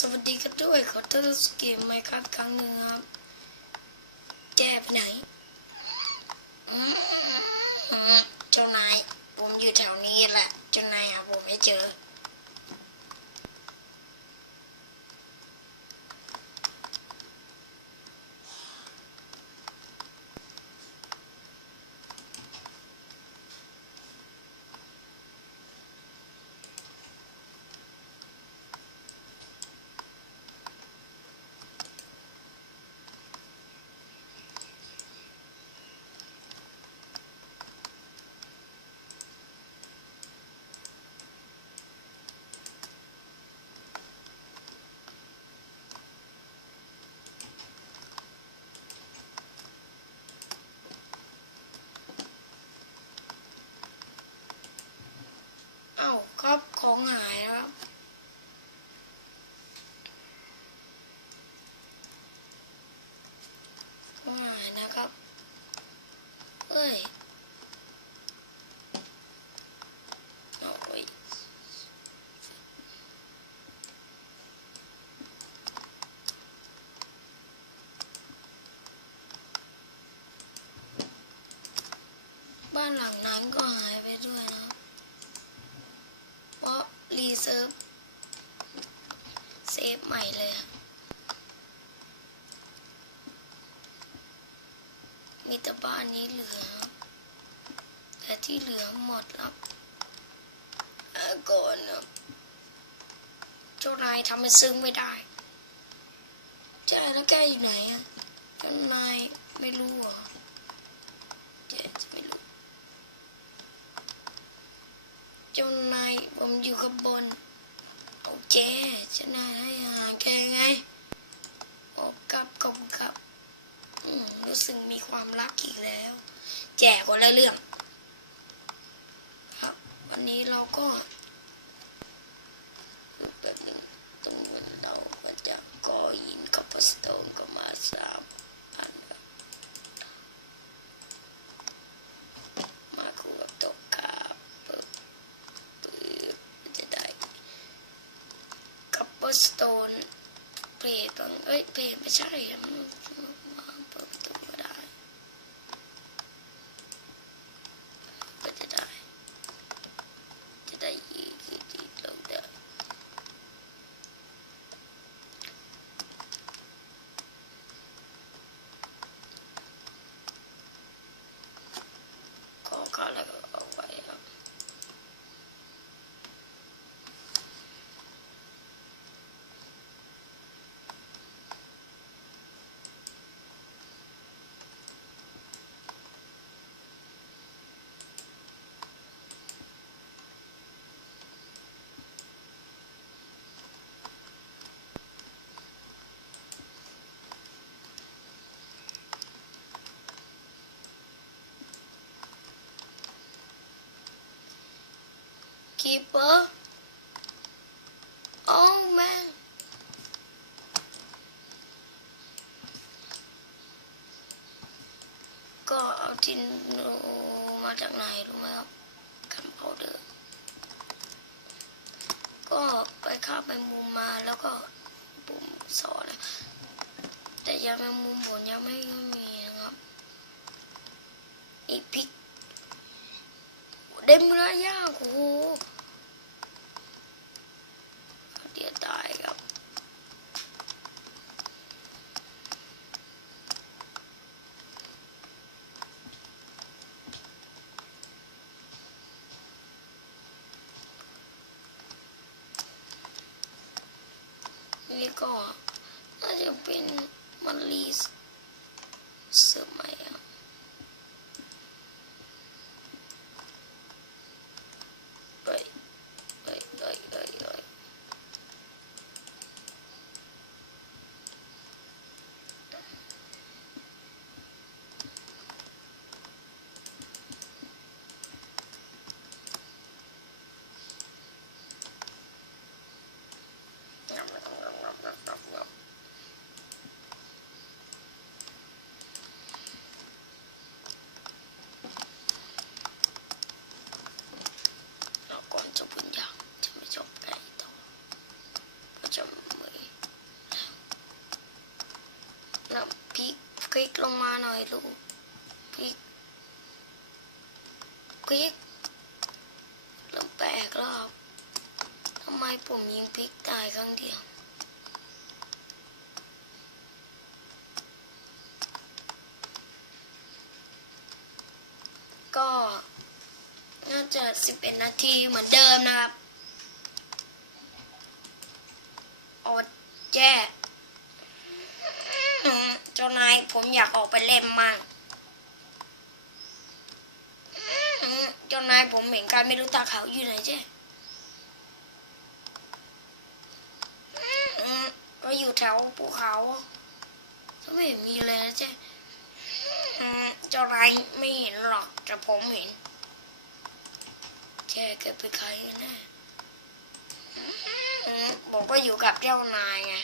สวัสดีกันด้วยขอต้อนรับสู่เกมไมครับครั้งหนึ่งครับ แจ้ไปไหนเจ้านาย ผมอยู่แถวนี้แหละ เจ้านายหาผมไม่เจอ เอ้าครับ ของหายนะครับของหายนะครับ เอ้ยเอาไว้บ้านหลังนั้นก็หายไปด้วยนะครับ เพราะรี เซิร์ฟเซฟใหม่เลย มีแต่บ้านนี้เหลือ แต่ที่เหลือหมดแล้วก่อนนะเจ้านายทำให้ซึ้งไม่ได้ใช่แล้วแกอยู่ไหนอะเจ้านายไม่รู้เหรอจ๊จะไม่รู้ เจ้านายผมอยู่ข้างบนโอ เจชนะให้อาหาแกไงโอ้ครับขอบครับอืมรู้สึกมีความรักอีกแล้ว แจกคนละเรื่อง ครับ วันนี้เราก็แบบนึงตรงนี้เราก็จะก่อหินกับสโตนก็มาสามอันครับมาคู่กับตกกาปึ๊บ ปื๊บจะได้คัพ เปอร์สโตนเพลตอนเอ้ยเพลไม่ใช่อะมันวางเปิดประตูก็ได้ ก็จะได้ จะได้ยีที่ที่เราได้ก็ก็แล้วก็เอาไว้ครับ keeper. Oh man. ก็เอา ทินรู้มาจากไหนรู้ไหมครับกันพาวเดอร์ก็ไปข้าไปมุมมาแล้วก็ปุ่มสอนนะแต่ยังไม่มุมผมยังไม่มีนะครับอีพิกเดมระยาโอ้โหเดี๋ยวตายครับ นี่ ก็น่าจะเป็นมันลีสเสมัยอะ เอ้ยเอ้ยเอ้ยเอ้ยเอ้ยงับงับงับงับงับงับ ลงมาหน่ อยลูกพลิกพลิกเริ่มแปลกแล้วครับทำไมผมยิงพลิกตายครั้งเดียวก็น่าจะ 11 นาทีเหมือนเดิมนะครับ อดแย่ อืมเจ้านายผมอยากออกไปเล่นมั่งเจ้านายผมเห็นการไม่รู้ตาเขาอยู่ไหนเจ้ก็อยู่แถวภูเขาไม่เห็นมีเลยนะเจ้เจ้านายไม่เห็นหรอกแต่ผมเห็นแค่เกิดไปใครกันแน่อืมผมก็อยู่กับเจ้านายไง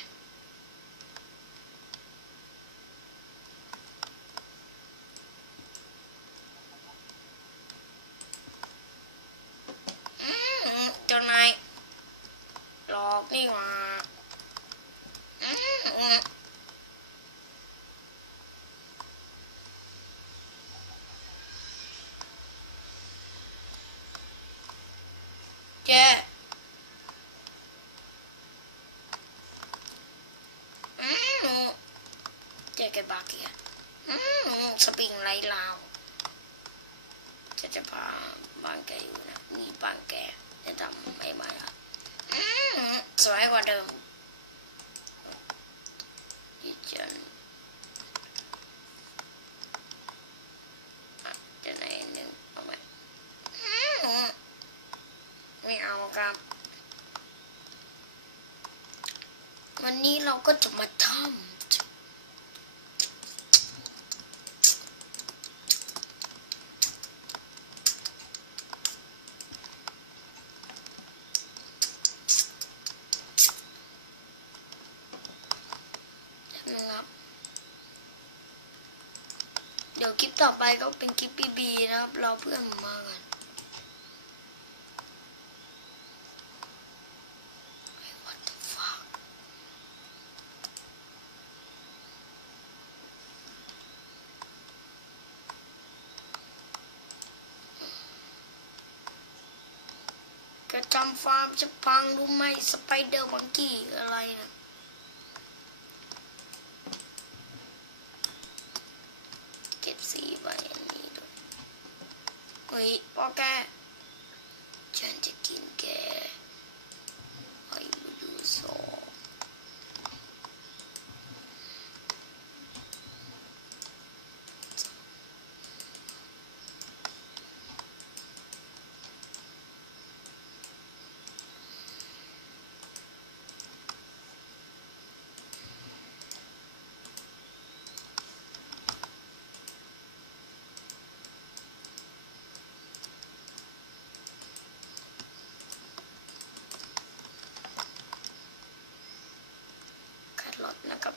อืมเจ้านายหลอกนี่หว่าอืม เจ๊อืมเจ๊แกบาเกียอืมสปริงไรลาว จะจะพาบางแกอยู่นะ มีบางแกจะทำไม่ไหมอะอืมสวยกว่าเดิมดิฉันอะจะไหนหนึ่งเอาไปอืมไม่เอาครับ วันนี้ เราก็จะมาทำนะครับเดี๋ยวคลิปต่อไปก็เป็นคลิปบีบีนะครับรอเพื่อนมมาก่อน What the fuck กระ จำฟาร์มจะพังรู้ไหมสไปเดอร์มังกี้อะไรนะ เก็บสีใบอันนี้ด้วยเฮ้ยพ่อแก ฉันจะกินแกไอ้บูดูโซขัดรถนะครับ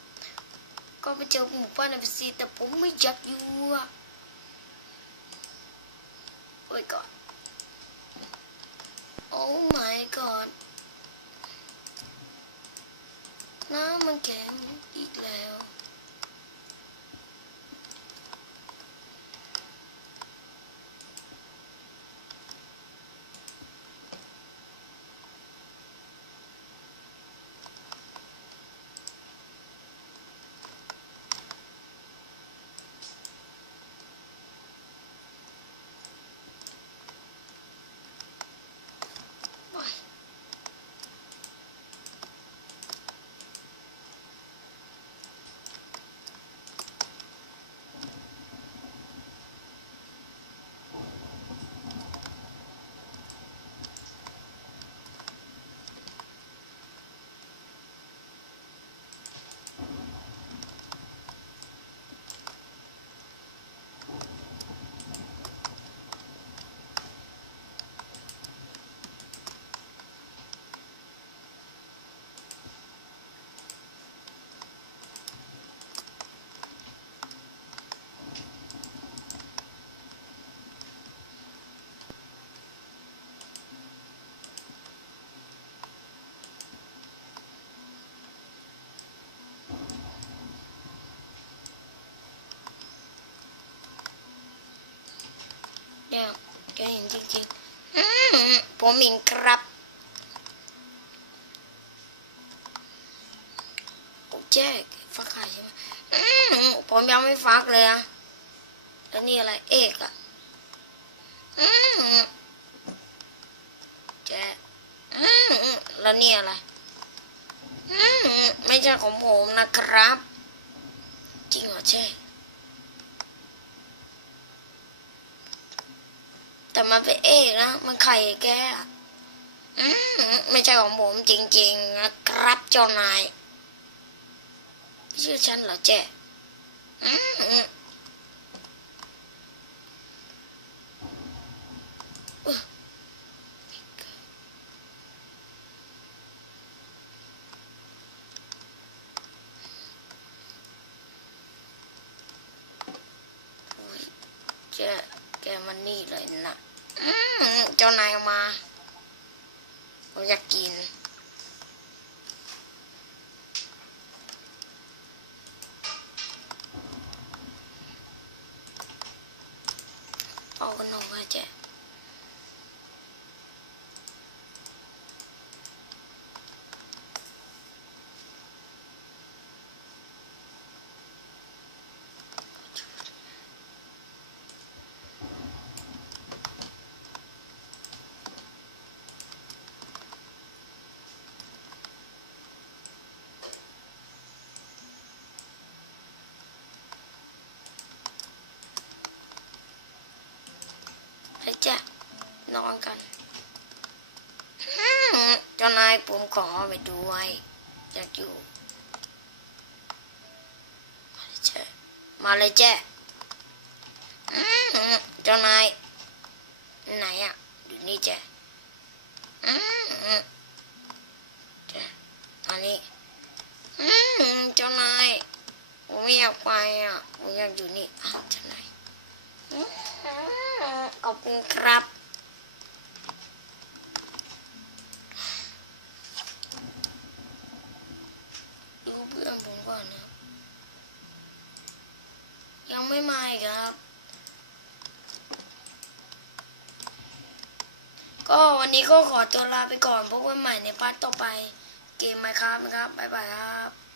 ก็ไป เจอหมู่บ้านเอฟซีแต่ผมไม่อยากอยู่อะโอ้ยก่อน โอ้ my god น้ำมันแข็งอีกแล้ว โอ้ย จะเห็นจริงๆอืมผมเองครับโอ้แจ๊กฟักไข่ใช่ไหมอืมผมยังไม่ฟักเลยอะแล้วนี่อะไรเอกอะอืมแจ๊กอืมแล้วนี่อะไรอืมไม่ใช่ของผมนะครับ จริงเหรอแจ๊ก แต่มันเป็นเอกนะ มันไข่แกอืมไม่ใช่ของผมจริงๆนะครับเจ้านาย ชื่อฉันเหรอเจ๊อืมอุ๊ยอุ๊ยเจ๊แกมั นี่เลยนะ อืมเจ้านายมา ผมอยากกิน เอาขนมมาแจกให้แจก นอนกันเจ้านายผมขอไปด้วย อยากอยู่ มาเลยแจมาเลยแจกอืมเจ้านายไหนอะอยู่นี่แจกอืมแจกตอนนี้เจ้านายผมไม่อยากไปอะผมอยากอยู่นี่เจ้านายขอบคุณครับ ดูเพื่อนผมก่อนนะครับ ยังไม่มาอีกครับ ก็วัน นี้ก็ขอตัวลาไปก่อนพบกันใหม่ในพาร์ทต่อไปเกมไหมครับนะครับบ๊ายบายครับ